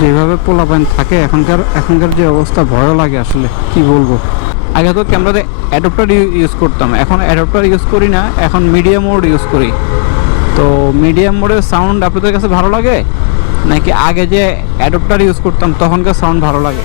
যেভাবে পোলাপাইন থাকে এখনকার যে অবস্থা, ভয়ও লাগে আসলে, কি বলবো। আগে তো ক্যামেরাতে অ্যাডাপ্টার ইউজ করতাম, এখন অ্যাডাপ্টার ইউজ করি না, এখন মিডিয়াম মোড ইউজ করি। তো মিডিয়াম মোডের সাউন্ড আপনাদের কাছে ভালো লাগে, নাকি আগে যে অ্যাডাপ্টার ইউজ করতাম তখনকার সাউন্ড ভালো লাগে?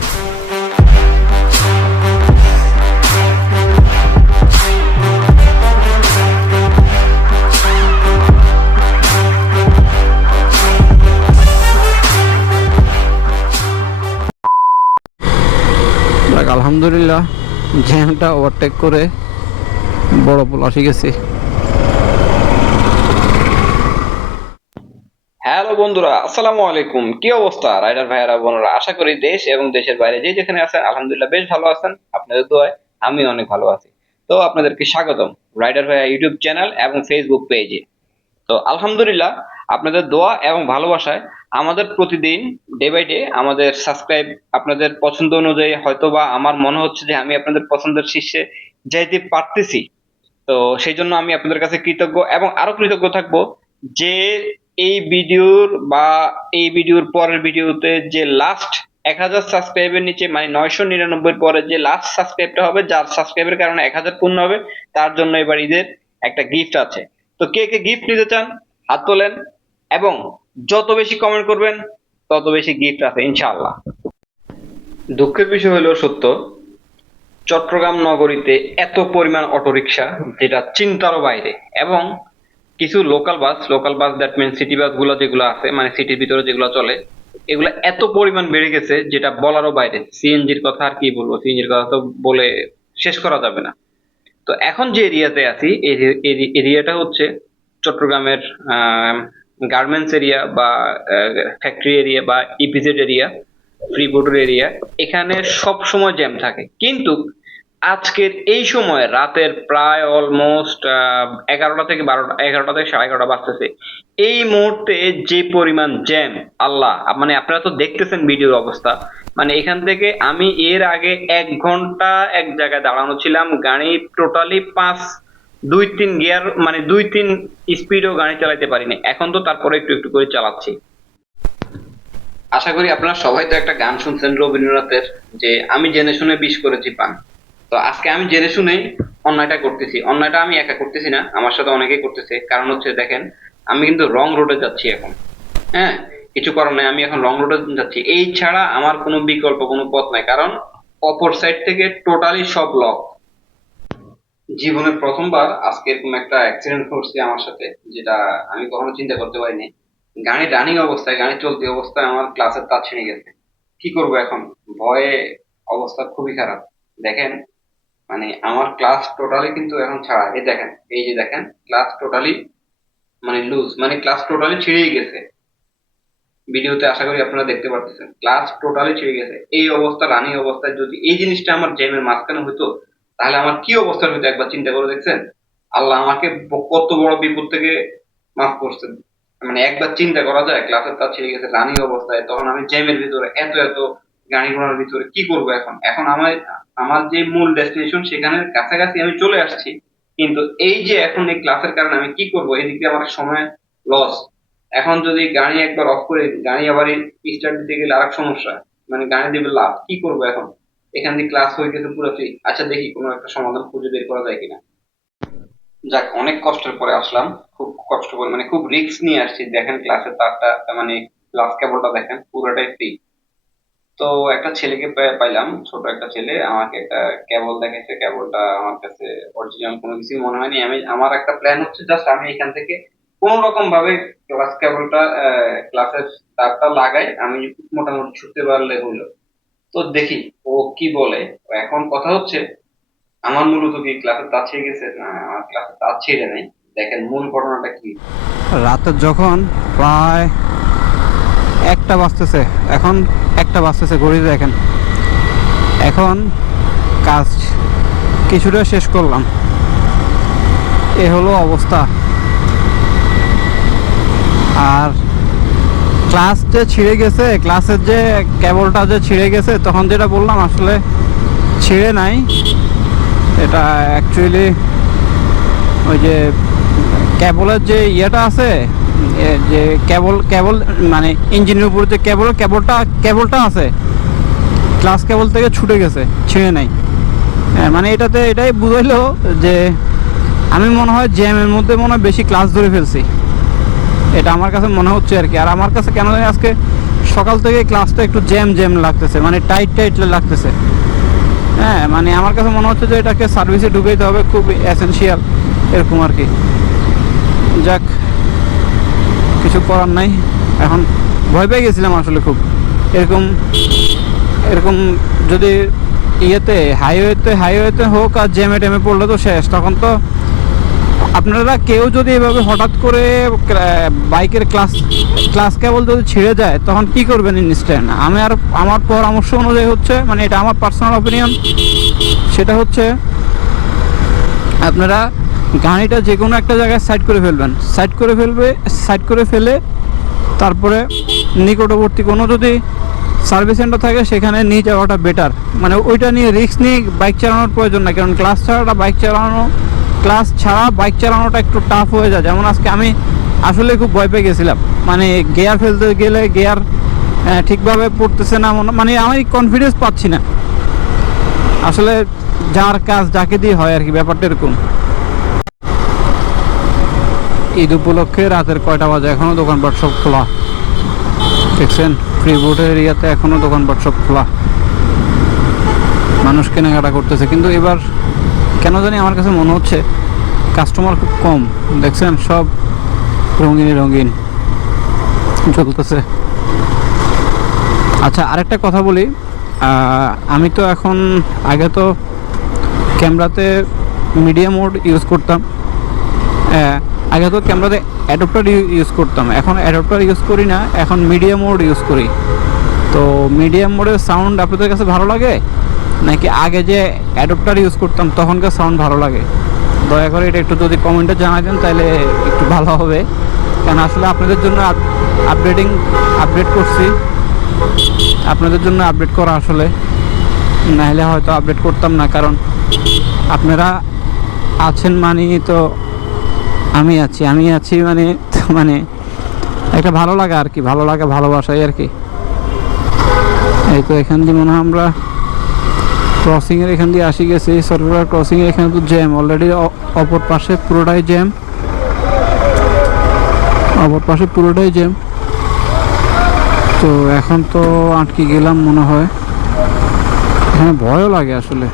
যাক, আলহামদুলিল্লাহ জ্যামটা ওভারটেক করে বড় পোলা শিখেছি। হ্যালো বন্ধুরা, আসসালামু আলাইকুম। কি অবস্থা রাইডার ভাইয়ারা বোনেরা? আশা করি দেশ এবং দেশের বাইরে যে যেখানে আছেন আলহামদুলিল্লাহ বেশ ভালো আছেন। আপনাদের দোয়ায় আমি অনেক ভালো আছি। তো আপনাদেরকে স্বাগতম রাইডার ভাইয়া ইউটিউব চ্যানেল এবং ফেসবুক পেজে। তো আলহামদুলিল্লাহ আপনাদের দোয়া এবং ভালোবাসায় আমাদের প্রতিদিন ডে বাই ডে আমাদের সাবস্ক্রাইব আপনাদের পছন্দ অনুযায়ী হয়তো বা আমার মনে হচ্ছে যে আমি আপনাদের পছন্দের শীর্ষে যাইতে পারতেছি। তো সেই জন্য আমি আপনাদের কাছে কৃতজ্ঞ এবং আরো কৃতজ্ঞ থাকবো যে এই ভিডিওর পরের ভিডিওতে যে লাস্ট 1000 সাবস্ক্রাইবের নিচে মানে 999 পরে যে লাস্ট সাবস্ক্রাইবটা হবে, যার সাবস্ক্রাইবের কারণে 1000 পূর্ণ হবে, তার জন্য এবার ঈদের একটা গিফট আছে। তো কে কে গিফট নিতে চান হাত তোলেন, এবং যত বেশি কমেন্ট করবেন তত বেশি গিফট আছে ইনশাআল্লাহ। দুঃখের বিষয় হলো সত্য, চট্টগ্রাম নগরীতে এত পরিমাণ অটোরিকশা যেটা চিন্তারও বাইরে, এবং কিছু local bus that Minh city bus গুলো যেগুলো আছে মানে সিটির ভিতরে যেগুলো চলে, এগুলো এত পরিমাণ বেড়ে গেছে যেটা বলারও বাইরে। সিএনজির কথা আর কি বলবো, সিএনজির কথা তো বলে শেষ করা যাবে না। তো এখন যে এরিয়াতে আছি এই এরিয়াটা হচ্ছে চট্টগ্রামের গার্মেন্টস এরিয়া বা ফ্যাক্টরি এরিয়া বা ইপিজেড এরিয়া, ফ্রি বোর্ডের এরিয়া। এখানে সব সময় জ্যাম থাকে, কিন্তু আজকের এই সময় রাতের প্রায় অলমোস্ট 11টা থেকে 12টা, 11টা থেকে 11:30 বাজতেছে, এই মুহূর্তে যে পরিমাণ জ্যাম, আল্লাহ, মানে আপনারা তো দেখতেছেন ভিডিওর অবস্থা। মানে এখান থেকে আমি এর আগে 1 ঘন্টা এক জায়গায় দাঁড়ানো ছিলাম, গাড়ি টোটালি 2-3 গিয়ার মানে 2-3 স্পিডও গাড়ি চালাতে পারিনি, এখন তো তারপরে একটু একটু করে চালাচ্ছি। আশা করি আপনারা সবাই তো একটা গান শুনছেন রবীন্দ্রনাথের, যে আমি জেনে শুনে বিষ করেছি পান। তো আজকে আমি জেনে শুনেই অন্যায়টা করতেছি। অন্যায়টা আমি একা করতেছি না, আমার সাথে অনেকেই করতেছে। কারণ হচ্ছে দেখেন, আমি কিন্তু রং রোডে যাচ্ছি এখন। হ্যাঁ, কিছু করার নাই, আমি এখন রং রোডে যাচ্ছি। এই ছাড়া আমার কোনো বিকল্প কোনো পথ নাই, কারণ অপর সাইড থেকে টোটালি সব লক। জীবনে প্রথমবার আজকে এরকম একটা অ্যাক্সিডেন্ট ঘটছে আমার সাথে, যেটা আমি কখনো চিন্তা করতে পারিনি। গাড়ি রানিং অবস্থায়, গাড়ি চলতি অবস্থায় আমার ক্লাসের তার ছিঁড়ে গেছে। কি করব এখন, ভয়ে অবস্থা খুবই খারাপ। দেখেন, মানে আমার ক্লাস টোটালি কিন্তু এখন ছাড়া, এই দেখেন, এই যে দেখেন ক্লাস টোটালি মানে লুজ, মানে ক্লাস টোটালি ছিঁড়েই গেছে। ভিডিওতে আশা করি আপনারা দেখতে পারতেছেন ক্লাস টোটালি ছিঁড়ে গেছে। এই অবস্থা, রানিং অবস্থায় যদি এই জিনিসটা আমার জ্যামের মাঝখানে হতো, তাহলে আমার কি অবস্থা হতো একবার চিন্তা করে দেখছেন? আল্লাহ আমাকে কত বড় বিপদ থেকে মাফ করছেন। মানে একবার চিন্তা করা যায়, ক্লাসের তার ছিঁড়ে গেছে রানিং অবস্থায়, তখন আমি জ্যামের ভিতরে এত এত গাড়ি ঘোড়ার ভিতরে কি করব এখন? এখন আমার আমার যে মূল ডেস্টিনেশন সেখানে কাছাকাছি আমি চলে আসছি, কিন্তু এই যে এখন এই ক্লাসের কারণে আমি কি করব, এদিকে আমার সময় লস। এখন যদি গাড়ি একবার অফ করে গাড়ি আবার স্টার্ট দিতে গেলে আরেক সমস্যা, মানে গাড়ি দিবে লাভ, কি করব এখন? এখান থেকে ক্লাস হয়ে গেছে পুরো ফ্রি। আচ্ছা, দেখি কোনো একটা সমাধান খুঁজে বের করা যায় কিনা। যাক, অনেক কষ্টের পরে আসলাম, খুব কষ্ট করে, মানে খুব রিস্ক নিয়ে আসছি। দেখেন ক্লাসের তারটা, মানে ক্লাস কেবলটা দেখেন পুরোটাই ফ্রি। তো একটা ছেলেকে পাইলাম, ছোট একটা ছেলে আমাকে একটা কেবল দেখাইছে। কেবলটা আমার কাছে অরিজিনাল কোনো কিছু মনে হয়নি। আমার একটা প্ল্যান হচ্ছে জাস্ট আমি এখান থেকে কোন রকম ভাবে ক্লাস কেবলটা ক্লাসের তারটা লাগাই, আমি মোটামুটি ছুটতে পারলে হলো। তো দেখি ও কি বলে। এখন কথা হচ্ছে, আমার মূলত কি ক্লাসের তার ছিঁড়ে গেছে? না, আমার ক্লাসের তার ছিঁড়ে নাই। দেখেন মূল ঘটনাটা কি। রাতে যখন প্রায় একটা বাজতেছে, এখন একটা বাজতেছে, ঘড়ি দেখেন। এখন কাজ কিছুটা শেষ করলাম, এ হলো অবস্থা। আর ক্লাস যে ছিঁড়ে গেছে, ক্লাসের যে কেবলটা যে ছিঁড়ে গেছে, তখন যেটা বললাম আসলে ছিঁড়ে নাই। এটা অ্যাকচুয়ালি ওই যে কেবলের যে ইয়েটা আছে, যে কেবল কেবল মানে ইঞ্জিনের উপর যে কেবলটা আছে, ক্লাস কেবল থেকে ছুটে গেছে, ছিঁড়ে নাই। মানে এটাই বুঝাইলো যে আমি মনে হয় জ্যামের মধ্যে মনে হয় বেশি ক্লাস ধরে ফেলছি, এটা আমার কাছে মনে হচ্ছে আর কি। আর আমার কাছে কেন জানি আজকে সকাল থেকে ক্লাসটা একটু জ্যাম লাগতেছে, মানে টাইট লাগতেছে। হ্যাঁ, মানে আমার কাছে মনে হচ্ছে যে এটাকে সার্ভিসে ঢুকাইতে হবে, খুব এসেনশিয়াল এরকম আর কি। যাক, কিছু করার নাই। এখন ভয় পেয়ে গেছিলাম আসলে খুব, এরকম যদি হাইওয়েতে হোক আর জ্যামে পড়লে তো শেষ। তখন তো আপনারা কেউ যদি এভাবে হঠাৎ করে বাইকের ক্লাস কেবল যদি ছিঁড়ে যায় তখন কি করবেন ইনস্ট্যান্ট? আমার পরামর্শ অনুযায়ী হচ্ছে, মানে এটা আমার পার্সোনাল অপিনিয়ন, সেটা হচ্ছে আপনারা গাড়িটা যে কোনো একটা জায়গায় সাইড করে ফেলে তারপরে নিকটবর্তী কোনো যদি সার্ভিস সেন্টার থাকে সেখানে নিয়ে যাওয়াটা বেটার। মানে ওইটা নিয়ে রিস্ক নিয়ে বাইক চালানোর প্রয়োজন না, কারণ ক্লাস ছাড়া বাইক চালানোটা একটু টাফ হয়ে যায়। যেমন আজকে আমি আসলে খুব ভয় পেয়ে গেছিলাম, মানে গিয়ার ফেলতে গেলে গিয়ার ঠিকভাবে পড়তেছে না, মানে আমি কনফিডেন্স পাচ্ছি না আসলে। যার কাজ যাকে দিয়ে হয় আর কি, ব্যাপারটা এরকম। ঈদ উপলক্ষে রাতের কয়টা বাজে, এখনো দোকানপাট সব খোলা, দেখছেন? ফ্রি বোর্ডের এরিয়াতে এখনো দোকানপাট সব খোলা, মানুষ কেনাকাটা করতেছে। কিন্তু এবার কেন জানি আমার কাছে মনে হচ্ছে কাস্টমার খুব কম, দেখছেন? সব রঙিন চলতেছে। আচ্ছা, আরেকটা কথা বলি, আমি তো এখন, আগে তো ক্যামেরাতে মিডিয়া মোড ইউজ করতাম, আগে তো ক্যামেরাতে অ্যাডাপ্টার ইউজ করতাম, এখন অ্যাডাপ্টার ইউজ করি না, এখন মিডিয়া মোড ইউজ করি। তো মিডিয়াম মোডের সাউন্ড আপনাদের কাছে ভালো লাগে নাকি আগে যে অ্যাডাপ্টার ইউজ করতাম তখনকার সাউন্ড ভালো লাগে? দয়া করে এটা একটু যদি কমেন্টে জানাই দেন তাহলে একটু ভালো হবে, কারণ আসলে আপনাদের জন্য আপডেট করছি, আপনাদের জন্য আপডেট করা আসলে, নাহলে হয়তো আপডেট করতাম না। কারণ আপনারা আছেন মানেই তো আমি আছি মানে একটা ভালো লাগা আর কি, ভালোবাসাই আর কি। এই তো এখান দিয়ে মনে হয় আমরা ক্রসিংয়ের এখান দিয়ে আসি গেছি, সরকার ক্রসিংয়ের এখানে তো জ্যাম অলরেডি, অপর পাশে পুরোটাই জ্যাম। তো এখন তো আটকে গেলাম মনে হয়। এখানে ভয়ও লাগে আসলে,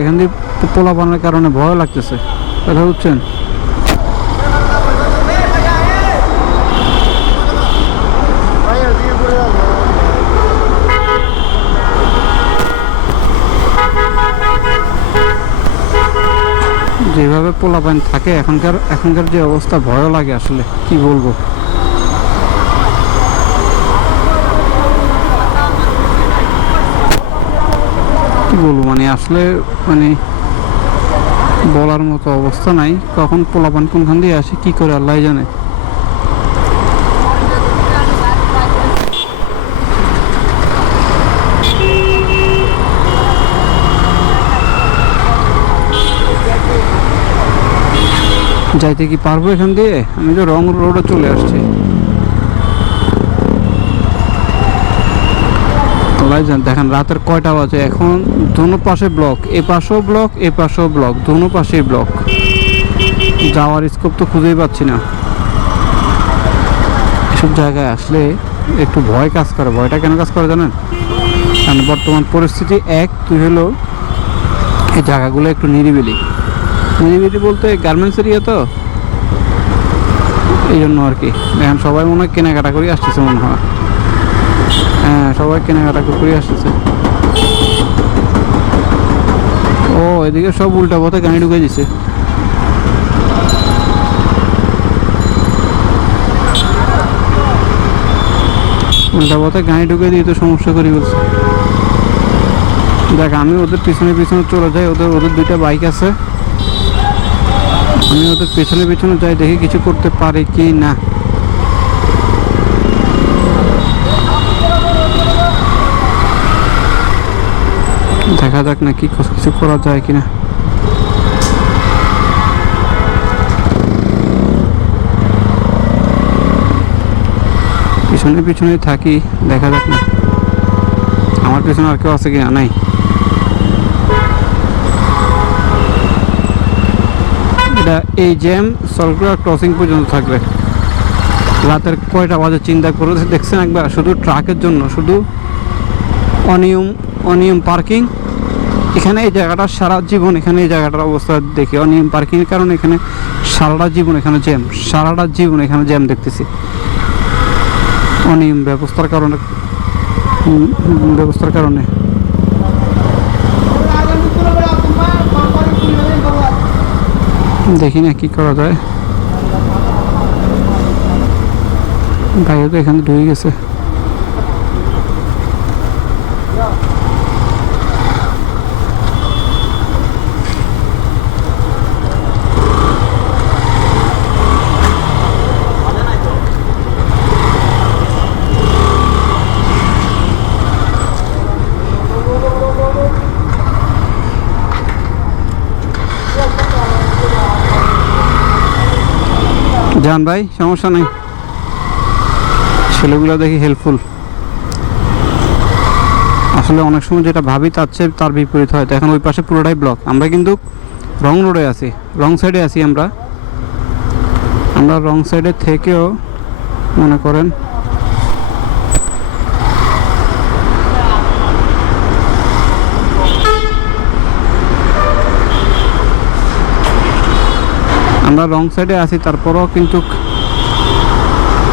এখান দিয়ে পোলাপানের কারণে ভয় লাগতেছে, কথা বুঝছেন? যেভাবে পোলাপান থাকে এখনকার যে অবস্থা, ভয়ও লাগে আসলে, কি বলবো। মানে আসলে মানে বলার মতো অবস্থা নাই, কখন পোলাপান কোনখান দিয়ে আসে কি করে আল্লাহ জানে। যাইতে কি পারবো এখান দিয়ে? আমি তো রং রোডে চলে আসছি। দেখেন রাতের কয়টা বাজে এখন, দোনো পাশে ব্লক, এ পাশেও ব্লক, দোনো পাশেই ব্লক। যাওয়ার স্কোপ তো খুঁজেই পাচ্ছি না। এসব জায়গায় আসলে একটু ভয় কাজ করে। ভয়টা কেন কাজ করে জানেন? কারণ বর্তমান পরিস্থিতি দুই হলো এই জায়গাগুলো একটু নিরিবিলি বলতে গার্মেন্টস এরিয়া তো, এই জন্য আর কি। এখন সবাই মনে হয় কেনাকাটা করে আসতেছে মনে হয়, হ্যাঁ সবাই কেনাকাটা করে আসতেছে। ও এদিকে সব উল্টা পথে গাড়ি ঢুকে দিছে। উল্টা পথে গাড়ি ঢুকে দিয়ে তো সমস্যা করে বলছে। দেখ, আমি ওদের পিছনে চলে যাই, ওদের দুইটা বাইক আছে, আমি ওদের পেছনে যাই, দেখি কিছু করতে পারি কি না। দেখা যাক না কি কিছু করা যায় কিনা। পিছনে পিছনে থাকি, দেখা যাক না আমার পিছনে আর কেউ আছে কিনা। নাই। এটা এই জ্যাম সরকুলার ক্রসিং পর্যন্ত থাকবে। রাতের কয়টা বাজে চিন্তা করে দেখছেন একবার? শুধু ট্রাকের জন্য, শুধু অনিয়ম পার্কিং। এখানে এই জায়গাটা সারা জীবন, এখানে এই জায়গাটার অবস্থা দেখি অনিয়ম পার্কিংয়ের কারণে এখানে সারাটা জীবন এখানে জ্যাম, সারাটা জীবন এখানে জ্যাম দেখতেছি অনিয়ম ব্যবস্থার কারণে। দেখি না কি করা যায়। ভাইও তো এখানে ঢুকে গেছে। যান ভাই, সমস্যা নেই। ছেলেগুলো দেখি হেল্পফুল। আসলে অনেক সময় যেটা ভাবি তার চেয়ে তার বিপরীত হয়। তো এখন ওই পাশে পুরোটাই ব্লক। আমরা কিন্তু রং রোডে আছি, রং সাইডে আছি। আমরা রং সাইডে থেকেও মনে করেন আমরা রং সাইডে আছি, তারপরও কিন্তু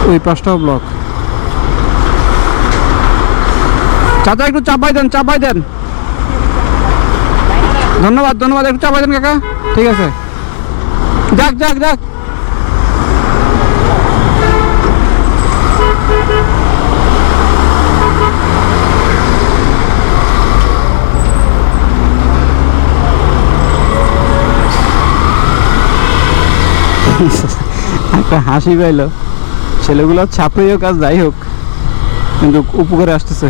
ওই পাশটাও ব্লক। চাচা একটু চাপাই দেন। ধন্যবাদ, একটু চাপাই দেন কাকা। ঠিক আছে, যাক। একটা হাসি পাইলো। ছেলেগুলো ছাপড়িও কাজ যাই হোক, কিন্তু উপকারে আসতেছে।